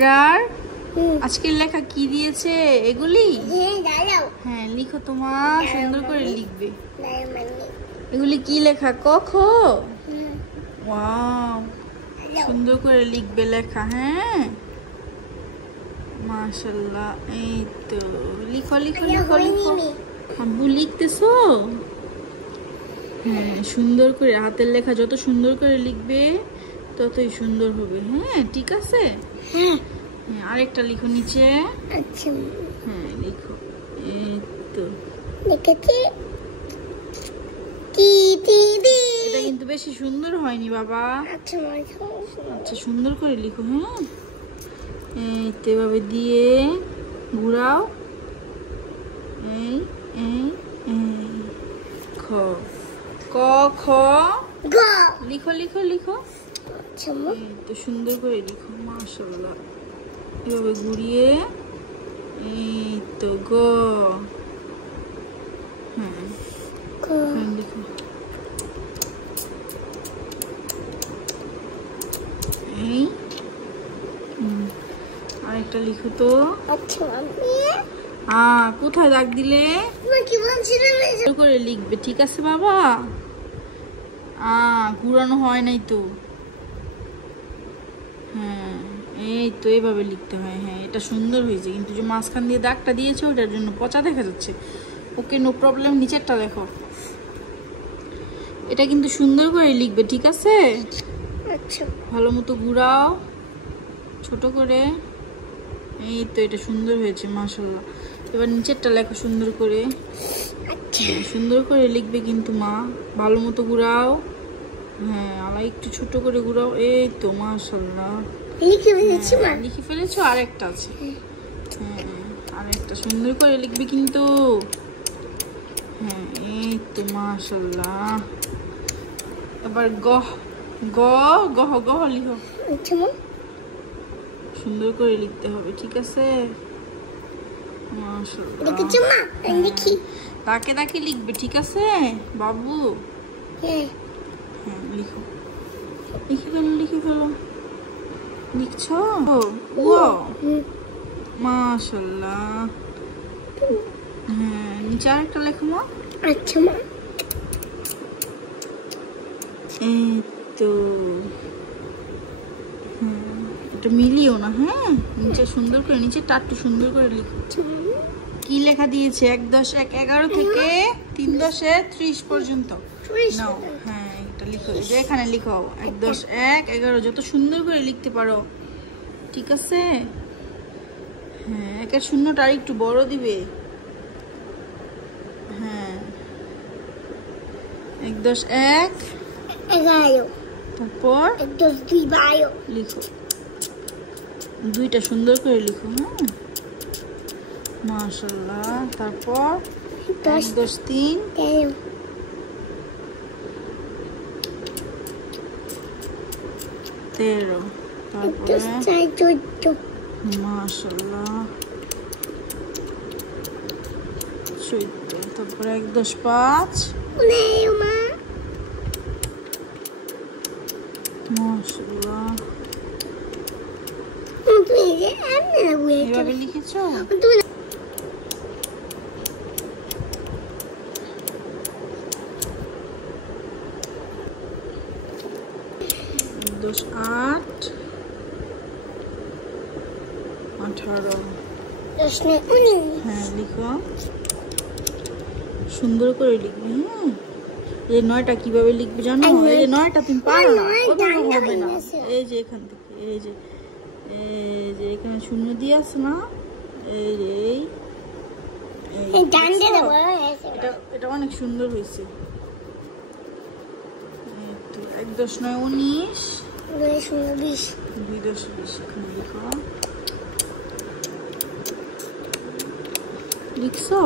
আবরার আজকের লেখা কি দিয়েছে এগুলি? হ্যাঁ লিখো, তোমার সুন্দর করে লিখবে। এগুলি কি লেখা? ক খ। ওয়াও, সুন্দর করে লিখবে লেখা। হ্যাঁ মাশাআল্লাহ। এই তো লিখো লিখো লিখো লিখো। আব্বু লিখতেছো? হ্যাঁ সুন্দর করে হাতের লেখা যত সুন্দর করে লিখবে ততই সুন্দর হবে। হ্যাঁ ঠিক আছে। হ্যাঁ আরেকটা লিখো নিচে। আচ্ছা হ্যাঁ লিখো। এই তো লিখেছি। কি দিদি এটা কিন্তু বেশি সুন্দর হয়নি বাবা। আচ্ছা আচ্ছা সুন্দর করে লিখো। হ্যাঁ এই তো এভাবে দিয়ে ঘুরাও। এই এই এই খ ক খ গ লিখো লিখো লিখো। আচ্ছা এই তো সুন্দর করে লিখো মাশাআল্লাহ। এভাবে ঘুরিয়ে এই তো গ। হ্যাঁ গ লিখো। এই আরেকটা লিখো তো। আচ্ছা আমি কোথায় দাগ দিলে? কি বলছিলেন সুন্দর করে লিখবে ঠিক আছে বাবা। ঘুরানো হয় নাই তো। হ্যাঁ এই তো এভাবে লিখতে হয়। হ্যাঁ এটা সুন্দর হয়েছে, কিন্তু যে মাঝখান দিয়ে দাগটা দিয়েছে ওটার জন্য পচা দেখা যাচ্ছে। ওকে নো প্রবলেম, নিচেরটা দেখো। এটা কিন্তু সুন্দর করে লিখবে ঠিক আছে। আচ্ছা ভালো মতো ঘুরাও ছোট করে। এই তো এটা সুন্দর হয়েছে মাশাআল্লাহ। এবার নিচেরটা লেখো সুন্দর করে। আচ্ছা সুন্দর করে লিখবে কিন্তু মা, ভালো মতো ঘুরাও। হ্যাঁ আবার একটু ছোট করে ঘুরাও। এই তো মাশাআল্লাহ লিখে ফেলেছি মা। লিখে ফেলেছো? আরেকটা আছে। হ্যাঁ আরেকটা সুন্দর করে লিখবে কিন্তু। হ্যাঁ এই তো মাশাআল্লাহ। এবার গ গ গহ গহ লিখো। আচ্ছা মা সুন্দর করে লিখতে হবে ঠিক আছে। মাশাআল্লাহ লিখেছি মা। লিখি তাকে তাকে লিখবে ঠিক আছে বাবু। হ্যাঁ হ্যাঁ লিখো, লিখে ফেলো লিখে ফেলো। লিখছো? ও মাশাআল্লাহ। হ্যাঁ নিচে আরেকটা লেখো মা। আচ্ছা মা এই তো হ্যাঁ এটা মিলিও না। হ্যাঁ নিচে সুন্দর করে, নিচে টাট্টু সুন্দর করে লিখো। কি লেখা দিয়েছে? 1 10 1 11 থেকে 3 10 30 পর্যন্ত নাও। হ্যাঁ এটা লিখো, যে এখানে লিখো 1 10 1 11 যত সুন্দর করে লিখতে পারো ঠিক আছে। হ্যাঁ একের শূন্যটা আর একটু বড় দিবে। হ্যাঁ 1 10 1 11 তারপর 1 10 2 12 লিখো। দুইটা সুন্দর করে লিখো। হ্যাঁ মাশাআল্লাহ। তারপর 1 10 3 13 13 তারপরে 14 মাশাআল্লাহ 14 তারপরে 1 10 5 মা মাশাআল্লাহ। তুমি যে আমি এভাবে লিখেছো? তুমি 10 8 18 প্রশ্নে 19 হ্যাঁ লিখো সুন্দর করে লিখবে। হ্যাঁ এই 9টা কিভাবে লিখবে জানো? এই যে 9টা তুমি পারো না, ওভাবে হবে না। এই যে এখান থেকে এই যে এখানে শূন্য দিয়ে আছে না, এই যে এই ডান্ডে দেব। এটা অনেক সুন্দর হয়েছে। 1 10 9 19 2 0 20 2 10 20 এখানে লিখো। লিখছো?